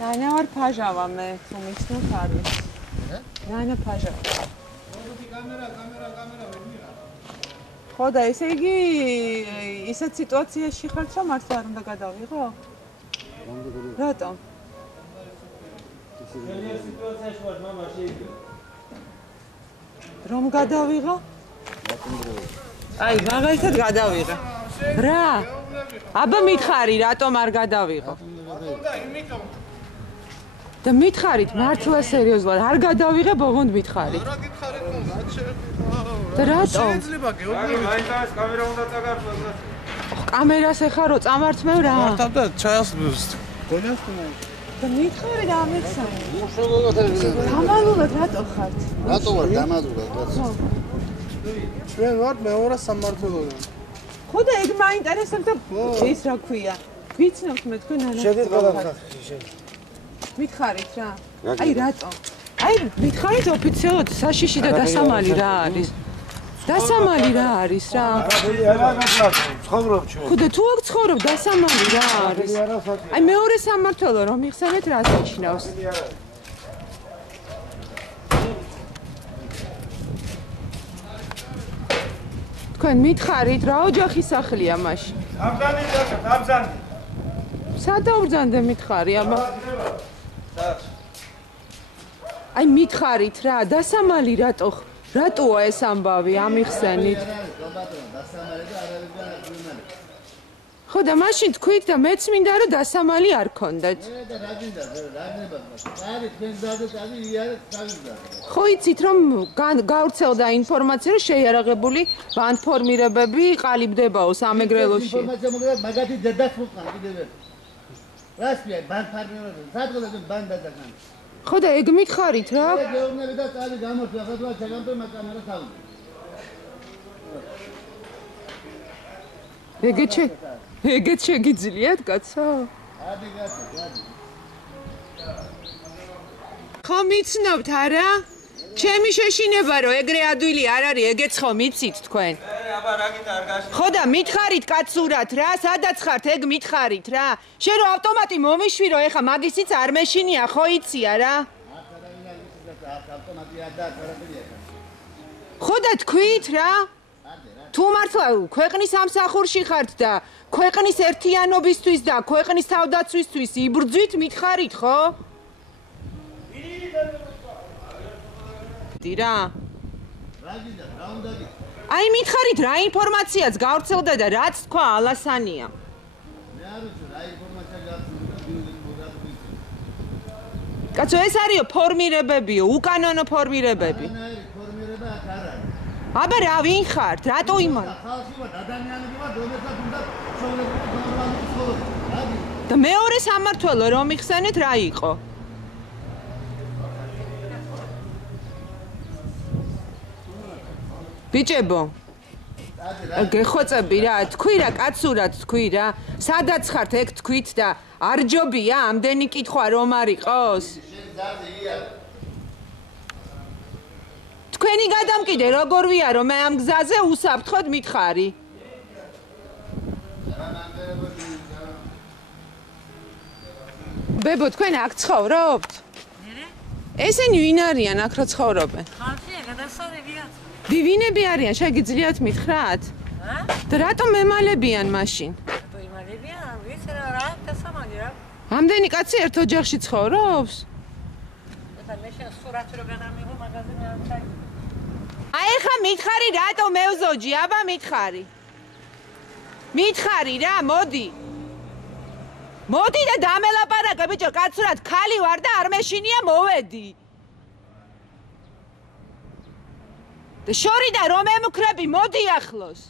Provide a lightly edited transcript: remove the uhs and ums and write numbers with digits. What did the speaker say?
Nana var pajava me, tu mișnu tare. Nana pajava. Xoda, ესე იგი ისეთ სიტუაციაში ხართ, რომ არც არ უნდა გადავიღო? რატომ? სიტუაციაში ვარ, მამა შეიძლება. რომ გადავიღო? აი, მაგალითად გადავიღე. რა? აბა მითხარი, რატომ არ გადავიღო? უნდა იმიტომ. და მითხარით, მართლა სერიოზულად, არ გადავიღებ, ოღონდ მითხარით. რა გითხარით, რაც შეიძლება. და რატომ? შეიძლება გეუბნები. მაინც კამერა უნდა წაგართოს. კამერას ეხა რო წამართმევ რა? მართავ და ჩაას გონიას თუ და მითხარი და ამეცანი. დამალულად რატო ხართ? რატო ვარ დამალულად კაცო? ჩვენ ვარ მეორე სამმართველოდან. ხო და ეგ მაინტერესებდა ეს რა ქვია? ვიცნობთ მე თქვენ ანა. შედით გადახახი შედით. მითხარით რა? აი რატო? აი მითხარით ოფიციალურად საშიში და დასამალი რა არის? დასამალი რა არის რა? ცხოვრობ ჩვენ. ხო და თუ აქ ცხოვრობ დასამალი რა არის? აი მეორე სამმართველო რომ იხსენეთ რა ნიშნავს? თქვენ მითხარით რა ოჯახის სახლია მაშინ? აბზანი და აბზანი. სადავბრძანდე მითხარი აბა? აი მითხარით რა დასამალი რატოა ეს ამბავი ამიხსენით? ხო და მაშინ თქვით და მეც მინდა რომ დასამალი არ გქონდეთ. ხო იცით რომ გავრცელდა ინფორმაცია რომ შეიარაღებული ბანდფორმირებები ყალიბდებაო სამეგრელოში. ინფორმაცია მოგება მაგათი დედას მოყვა კიდევ ერთ. რასია ბანდფორმირებები სადღაც ბანდადაგან. ხო და ეგ მითხარით რა? გეუბნები და წალი გამოსვლა სადღაც ჩაგამტო კამერა თავი. ეგეც შეგიძლიათ კაცო? ადი კაცო, ადი. ხო მიცნობთ არა? ჩემი შეშინება რომ ეგრე ადვილი არ არის, ეგეც ხო მიცით თქვენ? აბა რა გინდა არ გაშ. ხო და მითხარით კაცურად რა, სადაც ხართ ეგ მითხარით რა. შენ რო ავტომატი მომიშვირო, ეხა მაგისიც არ მეშინია, ხო იცია რა? ხო და თქვით რა? თუ მართლა ქვეყნის ამსახურში ხართ და ქვეყნის ერთიანობისთვის და ქვეყნის თავდაცვისთვის იბრძვით მითხარით, ხო? რა? აი მითხარით რა ინფორმაციაც გავრცელდა და რაც თქვა ალასანია. მე არ ვიცი რა ინფორმაცია გავრცელდა. კაცო ეს არისო ფორმირებებიო, უკანონო ფორმირებები. ფორმირება აქ არ არის. აბა რა ვინ ხართ? რატო იმან? ხალხი ვარ, ადამიანები ვარ, რომელსაც უნდა ცხოვრება ნორმალური ცხოვრება. და მეორე სამმართველო რომ იხსენეთ რა იყო? ბიჭებო გეხოცები რა, თქვი რა, კაცურად თქვი რა, სადაც ხართ ეგ თქვით და არ ჯობია ამდენი კითხვა რომ არ იყოს? თქვენი გადამკიდე როგორ ვიარო მე ამ გზაზე უსაფრთხოდ მითხარი? ბებო, თქვენ აქ ცხოვრობთ? ესენი ვინ არიან აქ რა ცხოვრობენ? ხალხია, გადასავლებიათ. ვინები არიან, შეგიძლიათ მითხრათ? და რატომ მემალებიან მაშინ? რატო იმალებიან? ვიცი რა, დასამალი რა. ამდენი კაცი ერთ ოჯახში ცხოვრობს? ეხლა მე შენ სურათი რო გადამიღო მაღაზიაზე არ ჩაი. აი ხა მითხარი რატო მევზოჯი, აბა მითხარი. მითხარი რა, მოდი. მოდი და დამელაპარაკე ბიჭო, კაცურად ქალი ვარ და არ მეშინია მოვედი. და შორიდან რომ ემუქრები, მოდი ახლოს.